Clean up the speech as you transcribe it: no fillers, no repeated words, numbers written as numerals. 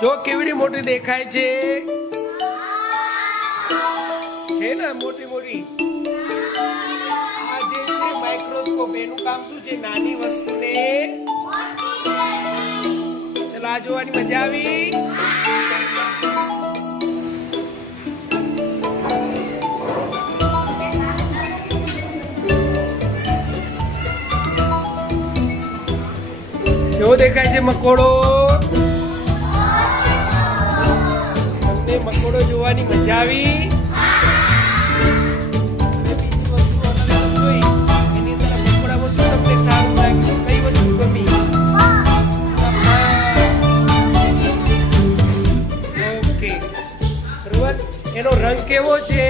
જો કેવડી મોટી દેખાય છે ને મોટી મોટી. આ જે છે માઇક્રોસ્કોપ, એનું કામ શું છે? નાની વસ્તુને. ચલો આ જોવાની મજા આવી. કેવો દેખાય છે મકોડો? તમને મકોડો જોવાની મજા આવી? બીજી વસ્તુ અલગ અલગ જોઈ, એની અંદર મકોડામાં શું તમને સારું લાગ્યું? કઈ વસ્તુ ગમી? ઓકે બરોબર. એનો રંગ કેવો છે?